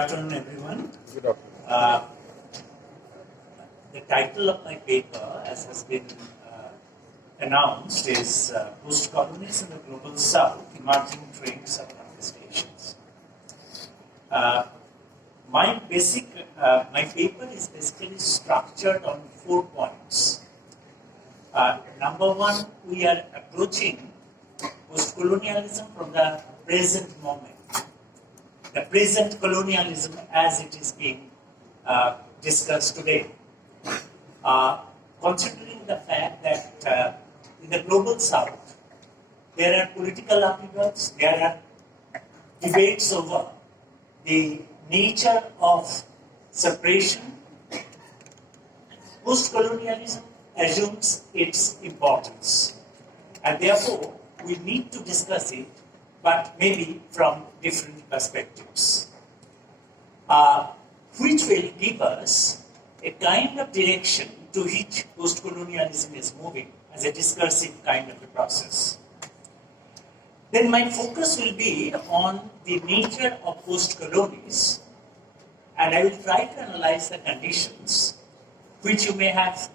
Good afternoon, everyone. Good afternoon. The title of my paper, as has been announced, is Postcolonialism in the Global South, Emerging Trends and Manifestations. My paper is basically structured on 4 points. Number one, we are approaching postcolonialism from the present moment. The present colonialism as it is being discussed today. Considering the fact that in the global south, there are political upheavals, there are debates over the nature of separation, post-colonialism assumes its importance. And therefore, we need to discuss it, but maybe from different perspectives, which will give us a kind of direction to which post-colonialism is moving as a discursive kind of a process. Then my focus will be on the nature of post-colonies, and I will try to analyze the conditions which you may have,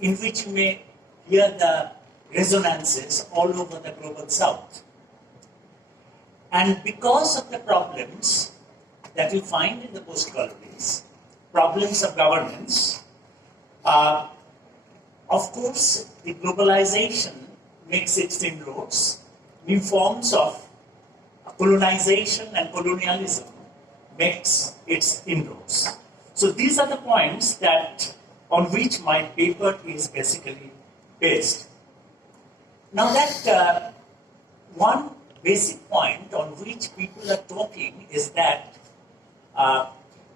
in which you may hear the resonances all over the global south. And because of the problems that you find in the post-colonies, problems of governance, of course, the globalization makes its inroads, new forms of colonization and colonialism makes its inroads. So these are the points that on which my paper is basically based. Now that one basic point on which people are talking is that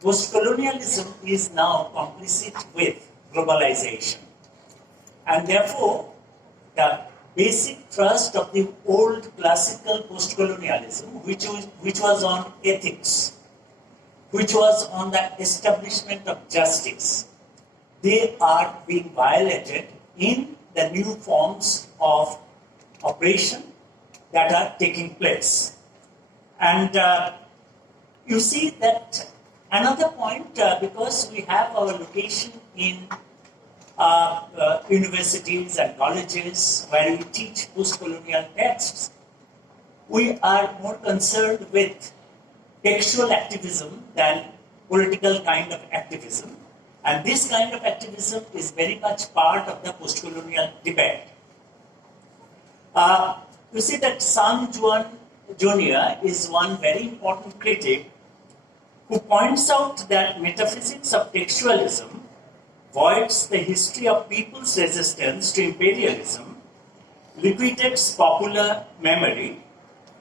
post-colonialism is now complicit with globalization. And therefore, the basic thrust of the old classical post-colonialism, which was on ethics, which was on the establishment of justice, they are being violated in the new forms of operation that are taking place. And you see that another point, because we have our location in universities and colleges where we teach post-colonial texts, we are more concerned with textual activism than political kind of activism. And this kind of activism is very much part of the post-colonial debate. You see that San Juan Jr. is one very important critic who points out that metaphysics of textualism voids the history of people's resistance to imperialism, liquidates popular memory,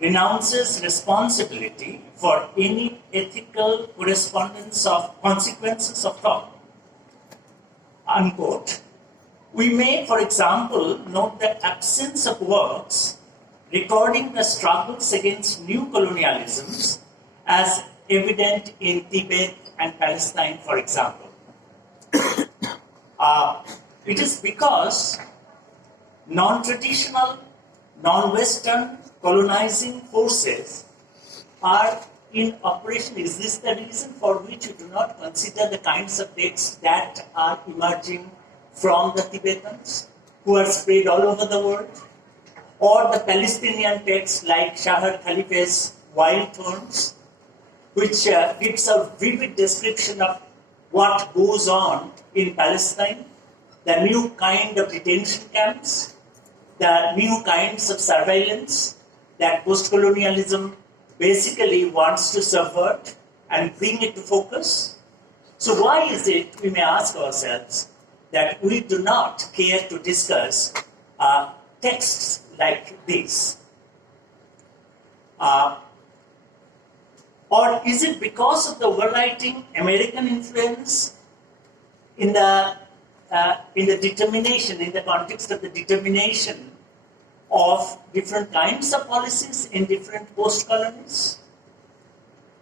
renounces responsibility for any ethical correspondence of consequences of thought. Unquote. We may, for example, note the absence of works recording the struggles against new colonialisms as evident in Tibet and Palestine, for example. It is because non-traditional, non-Western colonizing forces are in operation. Is this the reason for which you do not consider the kinds of texts that are emerging from the Tibetans who are spread all over the world? Or the Palestinian texts like Shahar Khalifeh's Wild Thorns, which gives a vivid description of what goes on in Palestine, the new kind of detention camps, the new kinds of surveillance that post-colonialism basically wants to subvert and bring it to focus. So why is it, we may ask ourselves, that we do not care to discuss texts like this? Or is it because of the overriding American influence in the determination, in the context of the determination of different kinds of policies in different post-colonies?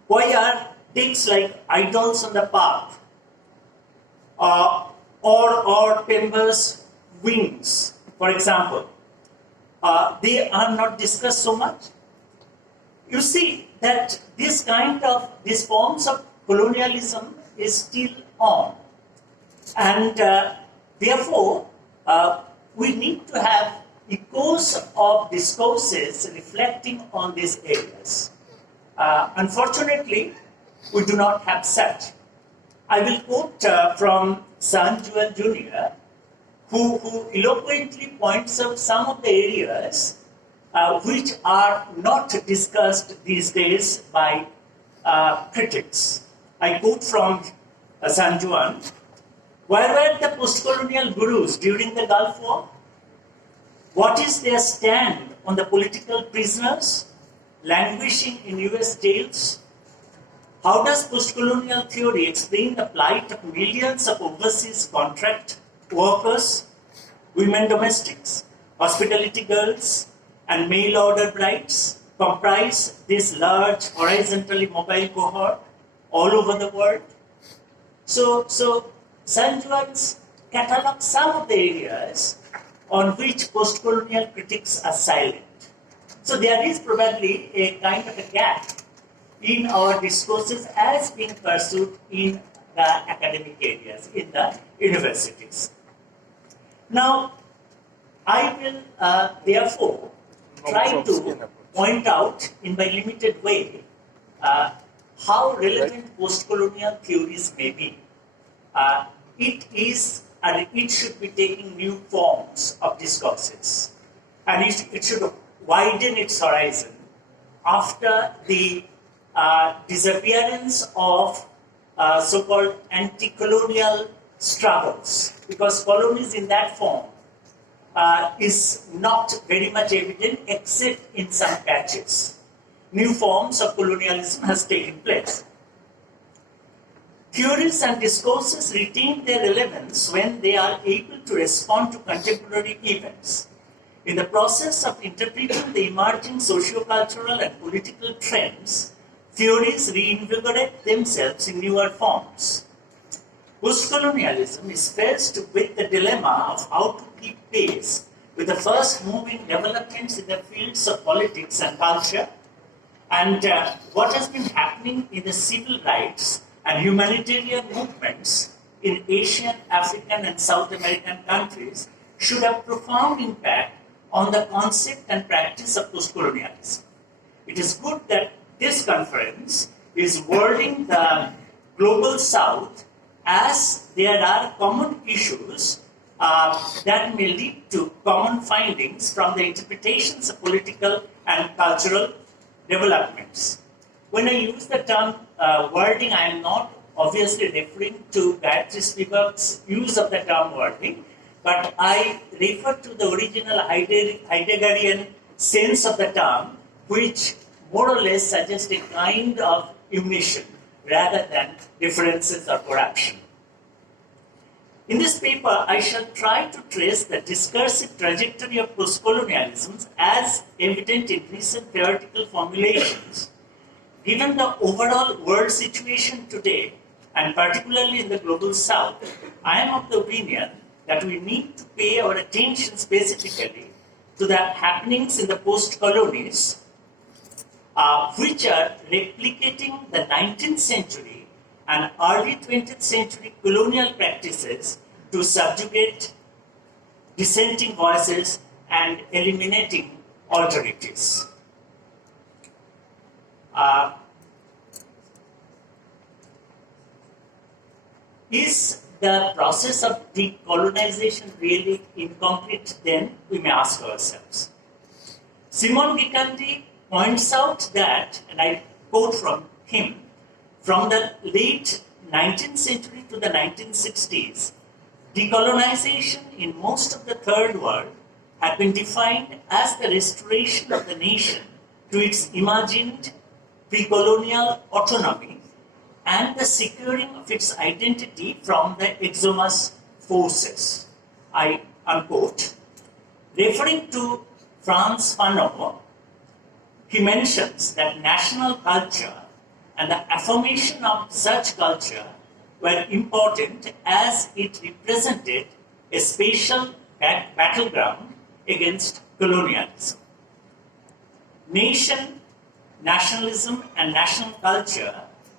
Why are things like Idols on the Path or Pember's Wings, for example, they are not discussed so much? You see that these forms of colonialism is still on. And therefore, we need to have echoes of discourses reflecting on these areas. Unfortunately, we do not have such. I will quote from San Juan Jr., who eloquently points out some of the areas which are not discussed these days by critics. I quote from San Juan: "Where were the post-colonial gurus during the Gulf War? What is their stand on the political prisoners languishing in US jails? How does post-colonial theory explain the plight of millions of overseas contract workers, women domestics, hospitality girls, and mail-order brides comprise this large horizontally mobile cohort all over the world?" So San Juan's catalogs some of the areas on which post-colonial critics are silent. So there is probably a kind of a gap in our discourses as being pursued in the academic areas, in the universities. Now, I will therefore try to point out in my limited way how relevant post-colonial theories may be. It should be taking new forms of discourses, and it should widen its horizon after the disappearance of so-called anti-colonial struggles, because colonies in that form is not very much evident except in some patches. New forms of colonialism has taken place. Theories and discourses retain their relevance when they are able to respond to contemporary events. In the process of interpreting the emerging socio-cultural and political trends, theories reinvigorate themselves in newer forms. Postcolonialism is faced with the dilemma of how to keep pace with the fast-moving developments in the fields of politics and culture, and what has been happening in the civil rights and humanitarian movements in Asian, African, and South American countries should have profound impact on the concept and practice of postcolonialism. It is good that this conference is worlding the global South, as there are common issues that may lead to common findings from the interpretations of political and cultural developments. When I use the term wording, I am not obviously referring to Gayatri Spivak's use of the term wording, but I refer to the original Heideggerian sense of the term, which more or less suggests a kind of unison rather than differences or corruption. In this paper, I shall try to trace the discursive trajectory of postcolonialism as evident in recent theoretical formulations. Given the overall world situation today, and particularly in the global South, I am of the opinion that we need to pay our attention specifically to the happenings in the post-colonies, which are replicating the 19th century and early 20th century colonial practices to subjugate dissenting voices and eliminating alternatives. Is the process of decolonization really incomplete? Then we may ask ourselves. Simon Gikandi points out that, and I quote from him, from the late 19th century to the 1960s, decolonization in most of the Third World had been defined as the restoration of the nation to its imagined pre-colonial autonomy and the securing of its identity from the exogenous forces. I unquote. Referring to Frantz Fanon, he mentions that national culture and the affirmation of such culture were important as it represented a spatial battleground against colonialism. nationalism and national culture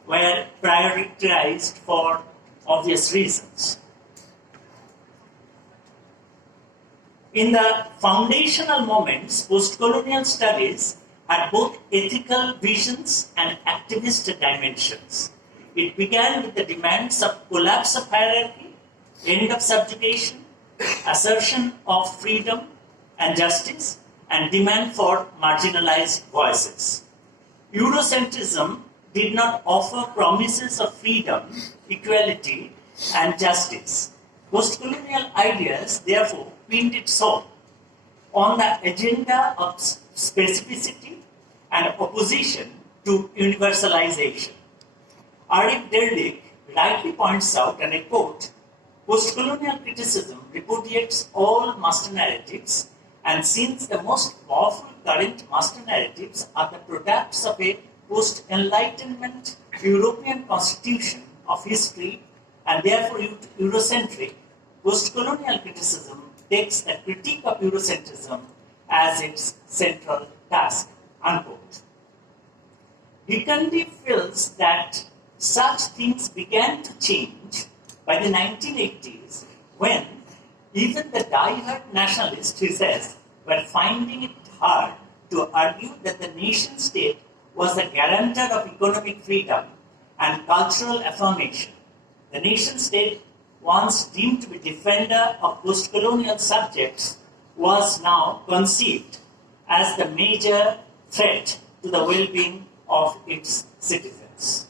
were prioritized for obvious reasons. In the foundational moments, postcolonial studies had both ethical visions and activist dimensions. It began with the demands of collapse of hierarchy, end of subjugation, assertion of freedom and justice, and demand for marginalized voices. Eurocentrism did not offer promises of freedom, equality, and justice. Postcolonial ideas, therefore, pinned its soul on the agenda of specificity and opposition to universalization. Arik Derlich rightly points out, and I quote, postcolonial criticism repudiates all master narratives, and since the most powerful current master narratives are the products of a post-Enlightenment European constitution of history and therefore Eurocentric, postcolonial criticism takes the critique of Eurocentrism as its central task, unquote. Vikendi feels that such things began to change by the 1980s when even the die-hard nationalists, he says, were finding it hard to argue that the nation state was the guarantor of economic freedom and cultural affirmation. The nation state, once deemed to be defender of post-colonial subjects, was now conceived as the major threat to the well-being of its citizens.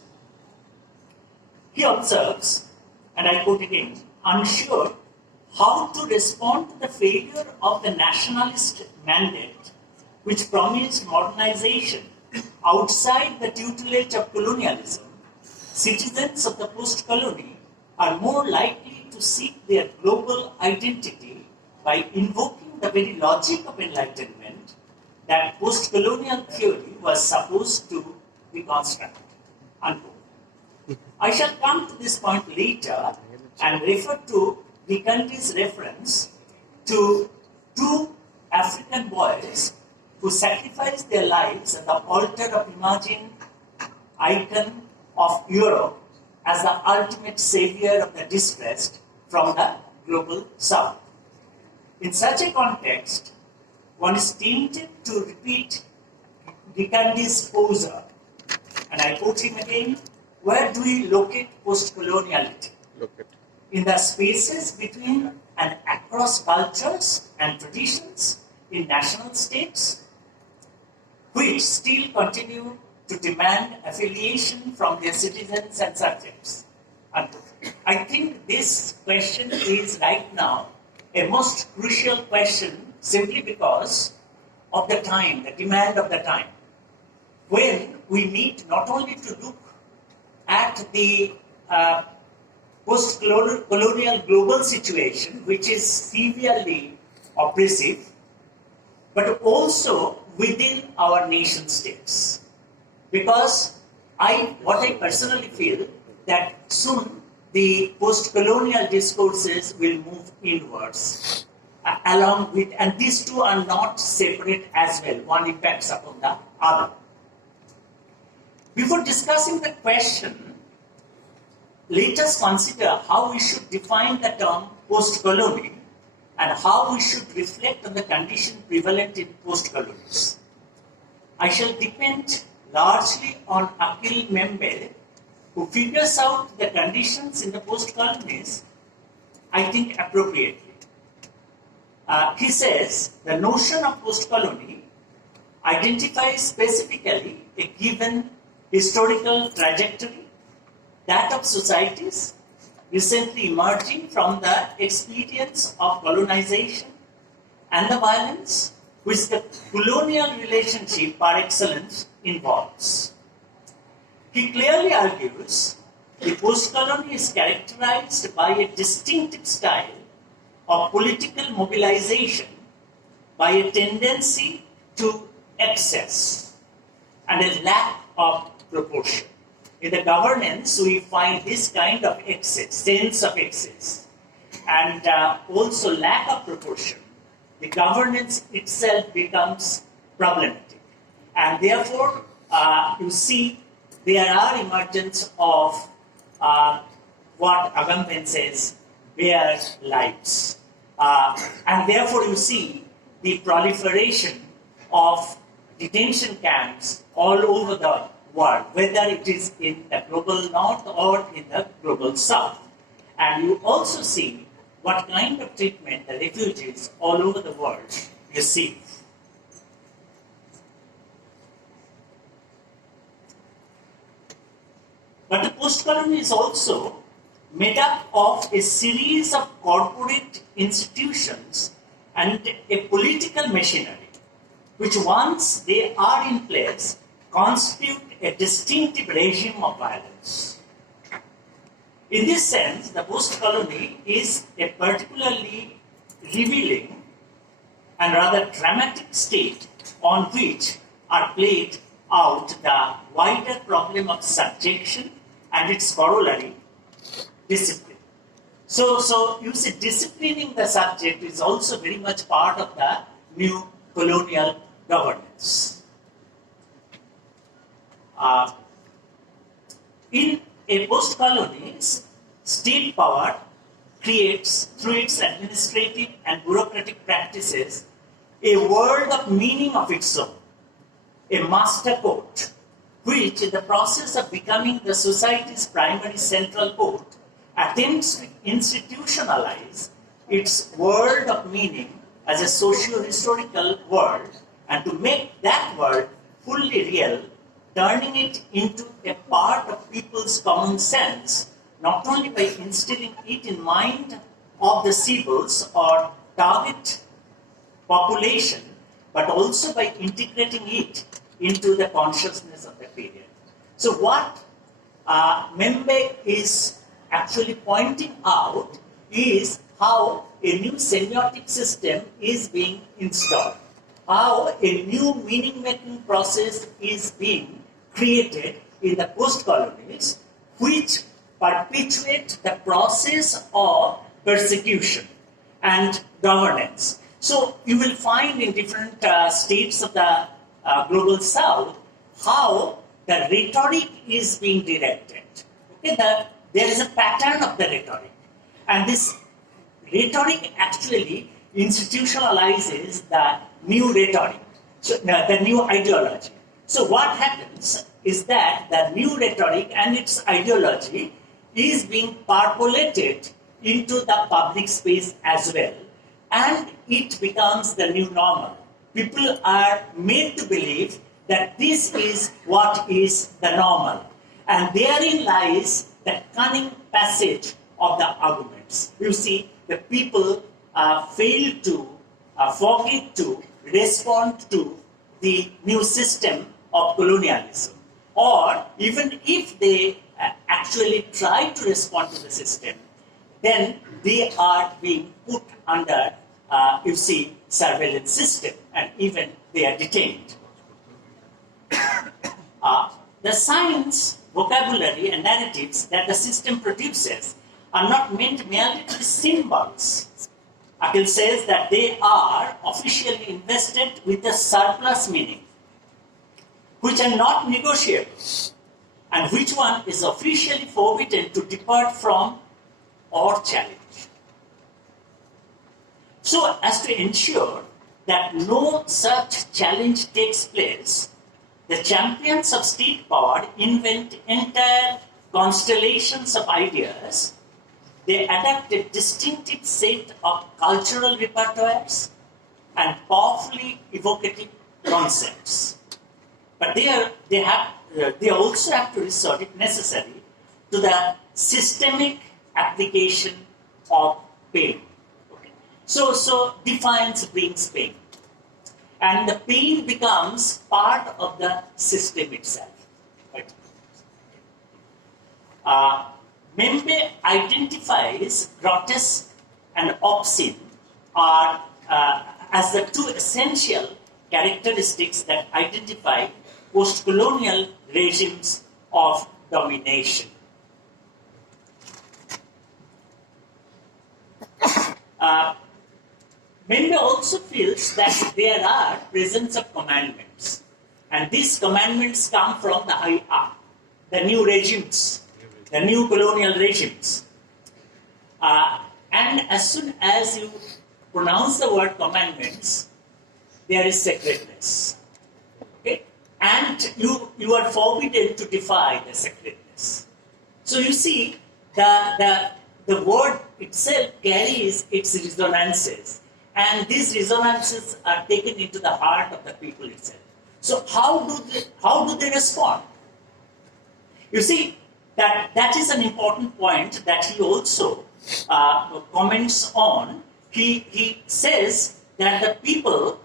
He observes, and I quote again, unsure how to respond to the failure of the nationalist mandate, which promised modernization outside the tutelage of colonialism, citizens of the post-colony are more likely to seek their global identity by invoking the very logic of enlightenment that post-colonial theory was supposed to reconstruct. Unquote. I shall come to this point later and refer to Vikendi's reference to two African boys who sacrificed their lives at the altar of imagined icon of Europe as the ultimate savior of the distressed from the global south. In such a context, one is tempted to repeat Vikendi's poser, and I quote him again, where do we locate post-coloniality? In the spaces between and across cultures and traditions in national states, which still continue to demand affiliation from their citizens and subjects. And I think this question is right now a most crucial question simply because of the time, the demand of the time, when we need not only to look at the post-colonial global situation, which is severely oppressive, but also within our nation states. Because what I personally feel that soon the post-colonial discourses will move inwards along with, and these two are not separate as well, one impacts upon the other. Before discussing the question, let us consider how we should define the term post-colony and how we should reflect on the condition prevalent in post-colonies. I shall depend largely on Akil Membe, who figures out the conditions in the post-colonies, I think appropriately. He says the notion of post-colony identifies specifically a given historical trajectory, that of societies recently emerging from the experience of colonization and the violence which the colonial relationship par excellence involves. He clearly argues the post-colony is characterized by a distinctive style of political mobilization, by a tendency to excess and a lack of proportion. In the governance, we find this kind of excess, sense of excess, and also lack of proportion. The governance itself becomes problematic. And therefore, you see there are emergence of what Agamben says, bare lives. And therefore you see the proliferation of detention camps all over the world, whether it is in the global north or in the global south. And you also see what kind of treatment the refugees all over the world receive. But the post-colony is also made up of a series of corporate institutions and a political machinery, which once they are in place, constitute a distinctive regime of violence. In this sense, the post-colony is a particularly revealing and rather dramatic state on which are played out the wider problem of subjection and its corollary, discipline. So you see, disciplining the subject is also very much part of the new colonial governance. In a post-colony, state power creates, through its administrative and bureaucratic practices, a world of meaning of its own, a master court, which, in the process of becoming the society's primary central court, attempts to institutionalize its world of meaning as a socio-historical world and to make that world fully real, turning it into a part of people's common sense, not only by instilling it in mind of the cereals or target population, but also by integrating it into the consciousness of the period. So what Membe is actually pointing out is how a new semiotic system is being installed, how a new meaning-making process is being created in the post-colonies, which perpetuate the process of persecution and governance. So you will find in different states of the global south how the rhetoric is being directed. Okay, there is a pattern of the rhetoric, and this rhetoric actually institutionalizes the new rhetoric, so the new ideology. So what happens is that the new rhetoric and its ideology is being percolated into the public space as well, and it becomes the new normal. People are made to believe that this is what is the normal, and therein lies the cunning passage of the arguments. You see, the people fail to forget to respond to the new system of colonialism, or even if they actually try to respond to the system, then they are being put under, surveillance system, and even they are detained. The science, vocabulary, and narratives that the system produces are not meant merely to be symbols. Akil says that they are officially invested with a surplus meaning, which are not negotiable, and which one is officially forbidden to depart from or challenge. So as to ensure that no such challenge takes place, the champions of state power invent entire constellations of ideas. They adapt a distinctive set of cultural repertoires and powerfully evocative concepts. But they also have to resort, if necessary, to the systemic application of pain. Okay. So defiance brings pain, and the pain becomes part of the system itself. Right? Membe identifies grotesque and obscene as the two essential characteristics that identify post-colonial regimes of domination. Membe also feels that there are presence of commandments And these commandments come from the high up, the new regimes, the new colonial regimes. And as soon as you pronounce the word commandments, there is sacredness. Okay? And you are forbidden to defy the sacredness. So you see, the word itself carries its resonances. And these resonances are taken into the heart of the people itself. So how do they respond? You see, that is an important point that he also comments on. He says that the people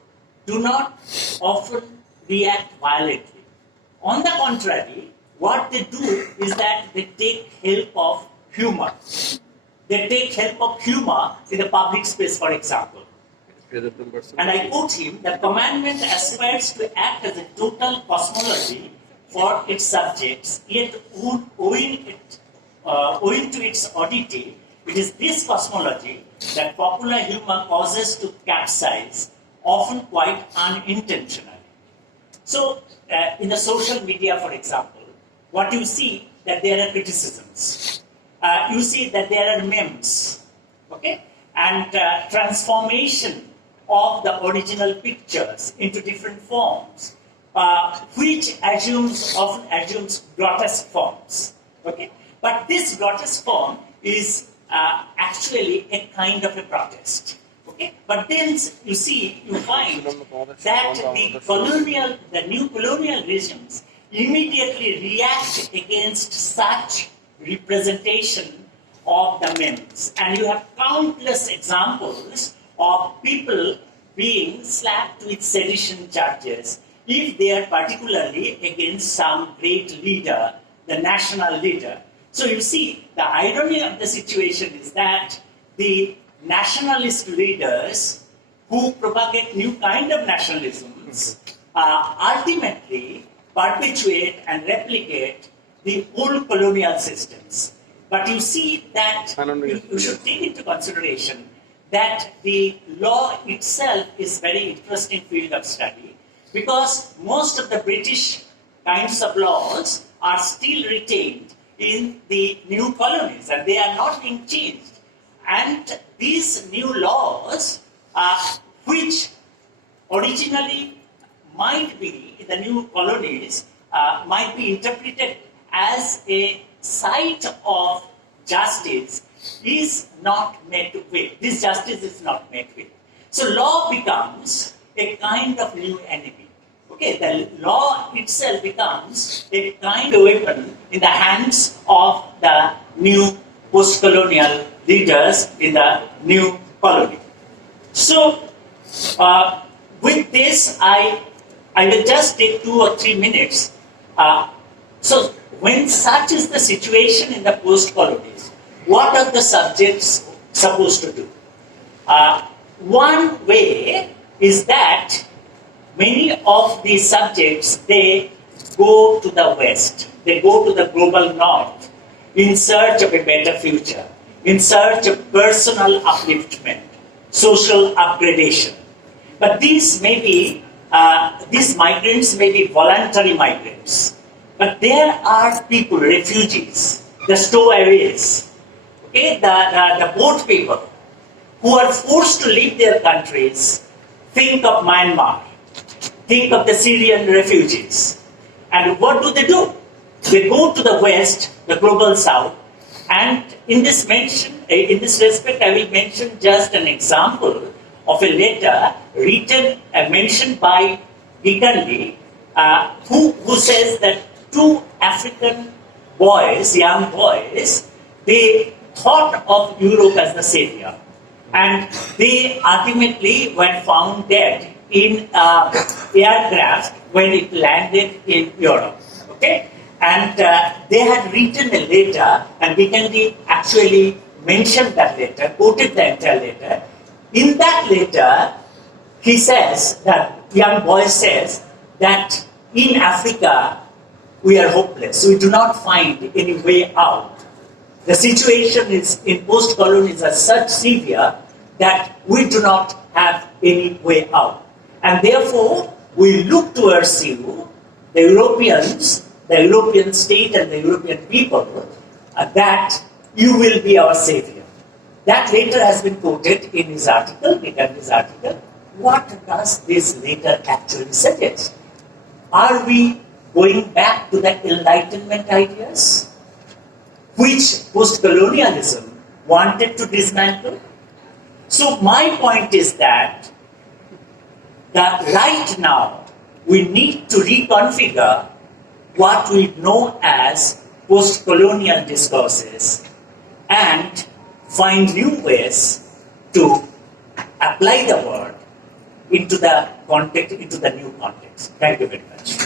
do not often react violently. On the contrary, what they do is that they take help of humor. They take help of humor in the public space, for example. And I quote him, the commandment aspires to act as a total cosmology for its subjects, yet owing to its oddity, it is this cosmology that popular humor causes to capsize, often quite unintentionally. So, in the social media, for example, what you see that there are criticisms. You see that there are memes, okay, and transformation of the original pictures into different forms, which often assumes grotesque forms. Okay, but this grotesque form is actually a kind of a protest. Okay, but then you find that the new colonial regimes immediately react against such representation of the memes, and you have countless examples of people being slapped with sedition charges if they are particularly against some great leader, the national leader. So you see, the irony of the situation is that the nationalist leaders who propagate new kind of nationalisms ultimately perpetuate and replicate the old colonial systems. But you see that you should take into consideration that the law itself is very interesting field of study, because most of the British kinds of laws are still retained in the new colonies and they are not being changed. And these new laws, which originally might be in the new colonies, might be interpreted as a site of justice, is not met with. This justice is not met with. So law becomes a kind of new enemy. Okay, the law itself becomes a kind of weapon in the hands of the new post-colonial leaders in the new colony. So, with this, I will just take 2 or 3 minutes. So, when such is the situation in the post-colonies, what are the subjects supposed to do? One way is that many of the subjects, they go to the West, they go to the global North in search of a better future, in search of personal upliftment, social upgradation. But these migrants may be voluntary migrants. But there are people, refugees, the stowaways, okay, the boat people who are forced to leave their countries. Think of Myanmar, think of the Syrian refugees. And what do? They go to the West, the global South, and in this respect, I will mention just an example of a letter written, mentioned by Gigandi, who says that 2 African boys, young boys, they thought of Europe as the savior, and they ultimately were found dead in aircraft when it landed in Europe. Okay, and they had written a letter, and Gigandi actually mentioned that letter, quoted the entire letter. In that letter, he says that young boy says that in Africa we are hopeless. We do not find any way out. The situation is in post-colonies are such severe that we do not have any way out. And therefore, we look towards you the Europeans, the European state and the European people, that you will be our savior. That later has been quoted in his article, Himadri's article. What does this later actually suggest? Are we going back to the Enlightenment ideas, which post-colonialism wanted to dismantle? So my point is that right now we need to reconfigure what we know as post-colonial discourses and find new ways to apply the word into the context, into the new context. Thank you very much.